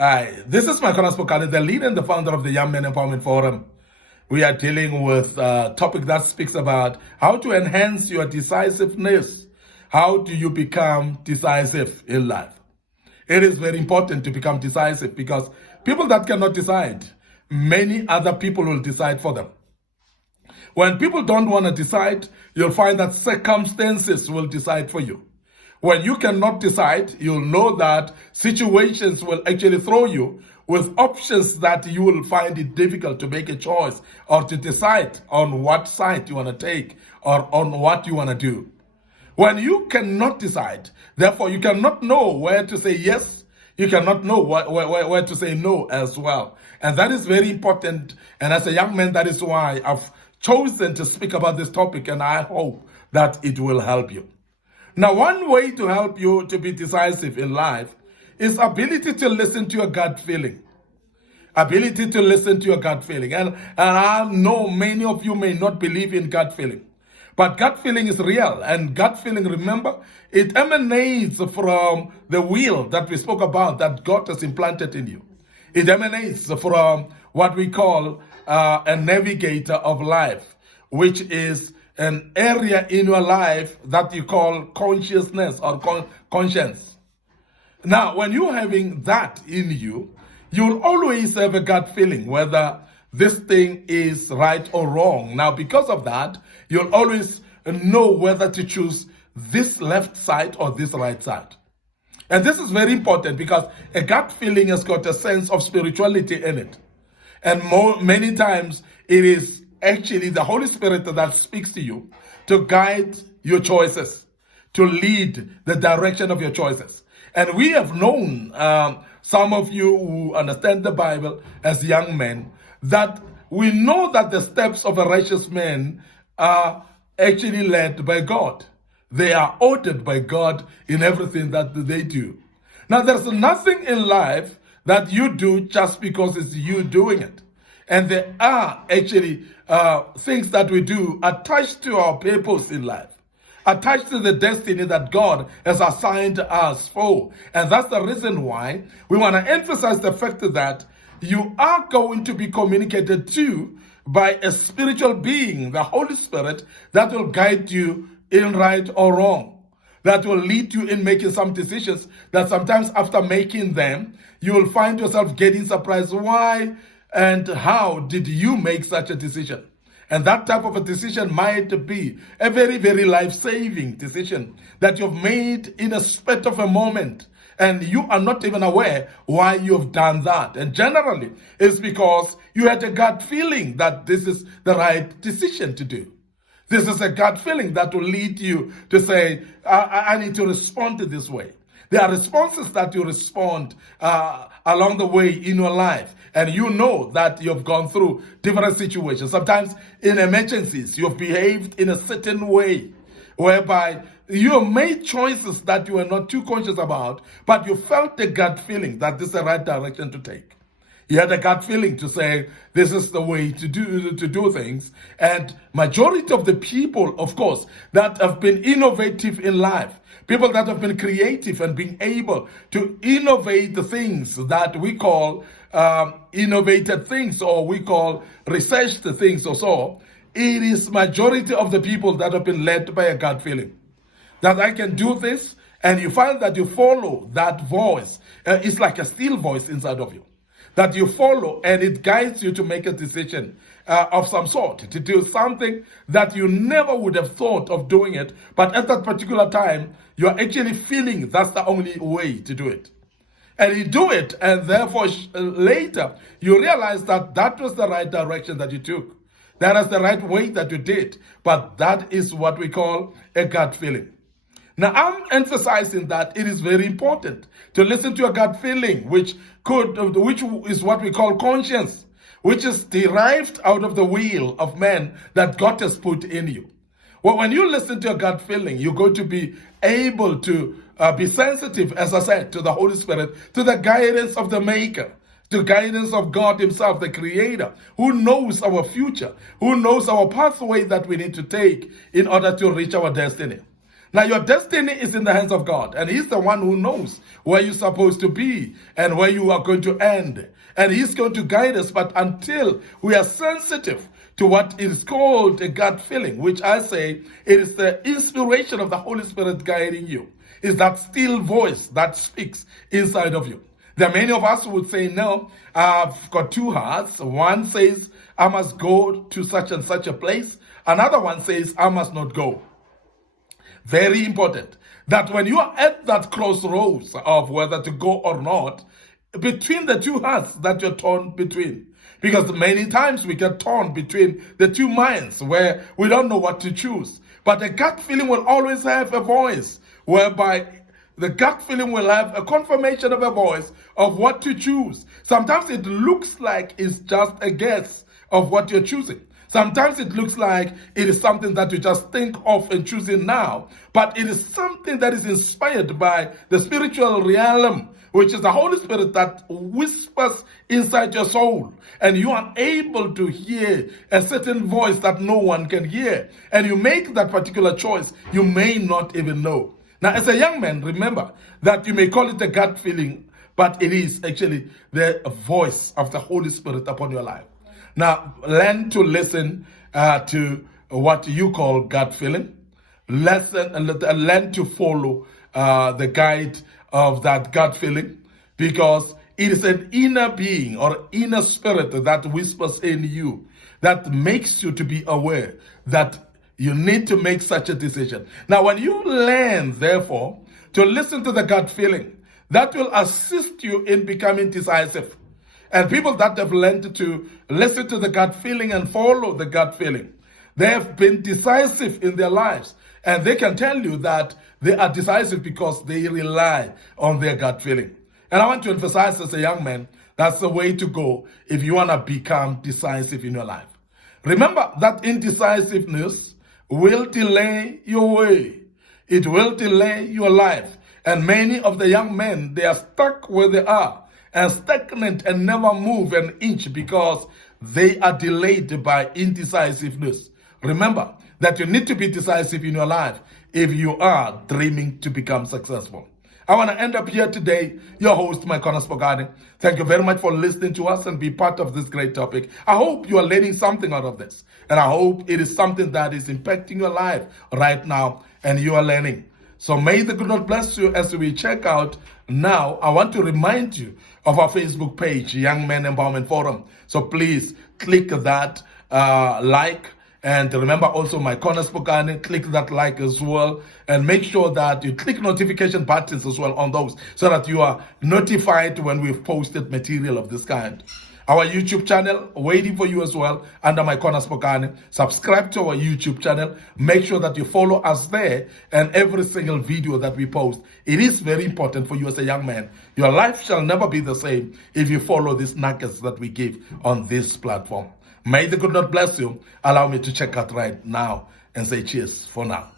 This is Micornus, Phokane, the leader and the founder of the Young Men Empowerment Forum. We are dealing with a topic that speaks about how to enhance your decisiveness. How do you become decisive in life? It is very important to become decisive because people that cannot decide, many other people will decide for them. When people don't want to decide, you'll find that circumstances will decide for you. When you cannot decide, you'll know that situations will actually throw you with options that you will find it difficult to make a choice or to decide on what side you want to take or on what you want to do. When you cannot decide, therefore you cannot know where to say yes, you cannot know where to say no as well. And that is very important. And as a young man, that is why I've chosen to speak about this topic, and I hope that it will help you. Now, one way to help you to be decisive in life is ability to listen to your gut feeling. Ability to listen to your gut feeling. And I know many of you may not believe in gut feeling. But gut feeling is real. And gut feeling, remember, it emanates from the will that we spoke about that God has implanted in you. It emanates from what we call a navigator of life, which is an area in your life that you call consciousness or conscience. Now, when you're having that in you, you'll always have a gut feeling whether this thing is right or wrong. Now, because of that, you'll always know whether to choose this left side or this right side. And this is very important because a gut feeling has got a sense of spirituality in it. And many times it is actually the Holy Spirit that speaks to you to guide your choices, to lead the direction of your choices. And we have known, some of you who understand the Bible as young men, that we know that the steps of a righteous man are actually led by God. They are ordered by God in everything that they do. Now, there's nothing in life that you do just because it's you doing it. And there are actually things that we do attached to our purpose in life, attached to the destiny that God has assigned us for. And that's the reason why we want to emphasize the fact that you are going to be communicated to by a spiritual being, the Holy Spirit, that will guide you in right or wrong, that will lead you in making some decisions that sometimes after making them, you will find yourself getting surprised. Why and how did you make such a decision? And that type of a decision might be a very, very life-saving decision that you've made in a split of a moment. And you are not even aware why you've done that. And generally, it's because you had a gut feeling that this is the right decision to do. This is a gut feeling that will lead you to say, I need to respond to this way. There are responses that you respond along the way in your life. And you know that you've gone through different situations. Sometimes in emergencies, you've behaved in a certain way, whereby you made choices that you were not too conscious about, but you felt the gut feeling that this is the right direction to take. You had a gut feeling to say, this is the way to do things. And majority of the people, of course, that have been innovative in life, people that have been creative and being able to innovate the things that we call innovated things, or we call researched things or so, it is majority of the people that have been led by a gut feeling. That I can do this, and you find that you follow that voice. It's like a still voice inside of you that you follow, and it guides you to make a decision of some sort, to do something that you never would have thought of doing it, but at that particular time, you're actually feeling that's the only way to do it. And you do it, and therefore later, you realize that that was the right direction that you took. That is the right way that you did. But that is what we call a gut feeling. Now, I'm emphasizing that it is very important to listen to a gut feeling, which is what we call conscience, which is derived out of the will of man that God has put in you. Well, when you listen to a gut feeling, you're going to be able to be sensitive, as I said, to the Holy Spirit, to the guidance of the Maker, to guidance of God Himself, the Creator, who knows our future, who knows our pathway that we need to take in order to reach our destiny. Now, your destiny is in the hands of God, and He's the one who knows where you're supposed to be and where you are going to end. And He's going to guide us, but until we are sensitive to what is called a gut feeling, which I say it is the inspiration of the Holy Spirit guiding you, is that still voice that speaks inside of you. There are many of us who would say, no, I've got two hearts. One says, I must go to such and such a place. Another one says, I must not go. Very important that when you are at that crossroads of whether to go or not, between the two hearts that you're torn between. Because many times we get torn between the two minds where we don't know what to choose. But the gut feeling will always have a voice, whereby the gut feeling will have a confirmation of a voice of what to choose. Sometimes it looks like it's just a guess of what you're choosing. Sometimes it looks like it is something that you just think of and choosing now, but it is something that is inspired by the spiritual realm, which is the Holy Spirit that whispers inside your soul. And you are able to hear a certain voice that no one can hear. And you make that particular choice you may not even know. Now, as a young man, remember that you may call it a gut feeling, but it is actually the voice of the Holy Spirit upon your life. Now, learn to listen to what you call gut feeling. Learn to follow the guide of that gut feeling, because it is an inner being or inner spirit that whispers in you that makes you to be aware that you need to make such a decision. Now, when you learn, therefore, to listen to the gut feeling, that will assist you in becoming decisive. And people that have learned to listen to the gut feeling and follow the gut feeling, they have been decisive in their lives. And they can tell you that they are decisive because they rely on their gut feeling. And I want to emphasize as a young man, that's the way to go if you want to become decisive in your life. Remember that indecisiveness will delay your way. It will delay your life. And many of the young men, they are stuck where they are and stagnant and never move an inch because they are delayed by indecisiveness. Remember that you need to be decisive in your life if you are dreaming to become successful. I want to end up here today, your host, Micornus Phokane. Thank you very much for listening to us and be part of this great topic. I hope you are learning something out of this. And I hope it is something that is impacting your life right now and you are learning. So may the good Lord bless you as we check out now. I want to remind you of our Facebook page, Young Men Empowerment Forum. So please click that like. And remember also Micornus Phokane, click that like as well. And make sure that you click notification buttons as well on those so that you are notified when we've posted material of this kind. Our YouTube channel waiting for you as well under Micornus Phokane. Subscribe to our YouTube channel. Make sure that you follow us there and every single video that we post. It is very important for you as a young man. Your life shall never be the same if you follow these nuggets that we give on this platform. May the good Lord bless you. Allow me to check out right now and say cheers for now.